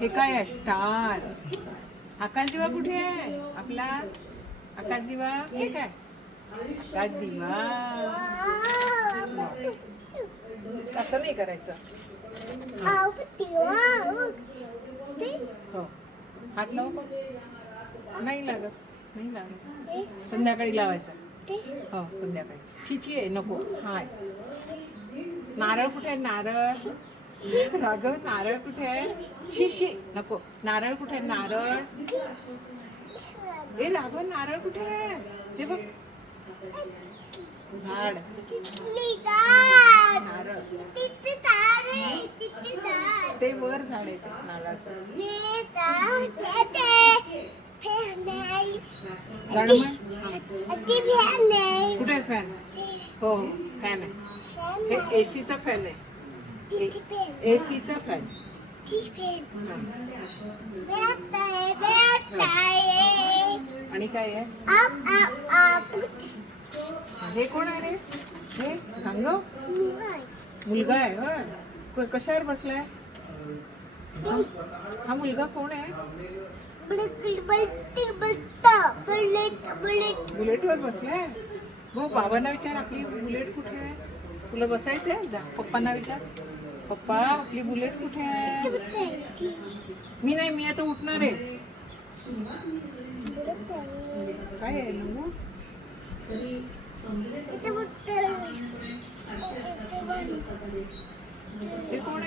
हे काय आहे? स्टार. आकाश दिवा कुठे आहे आपला? आकाश दिवा हे काय? आकाश दिवा. असं नाही करायचं. हो, हात लावू का? नाही लागत, नाही लागत. संध्याकाळी लावायचा. हो, संध्याकाळी. चिची आहे, नको. हाय. नारळ कुठे आहे? नारळ. राघव, नारळ कुठे आहे? शिशी, नको. नारळ कुठे आहे? नारळ. ए राघव, नारळ कुठे आहे? ते बघ. झाड. नारळ. ते वर झाड आहे नारळाचं. कुठे आहे फॅन? हो, फॅन आहे. हे एसीचा फॅन आहे. एसीचा फॅन. आणि काय आहे? हे कोण आहे रे? हे रांगव मुलगा आहे. होय, कशावर बसलाय? हा मुलगा कोण आहे? बुलेटवर बसलाय. हो, बाबांना विचार, आपली बुलेट कुठे आहे? तुला बसायचंय? जा पप्पांना विचार. पप्पा, आपली बुलेट कुठे आहे? मी नाही, मी आता उठणार आहे. काय आहे ना? ते कोण आहे?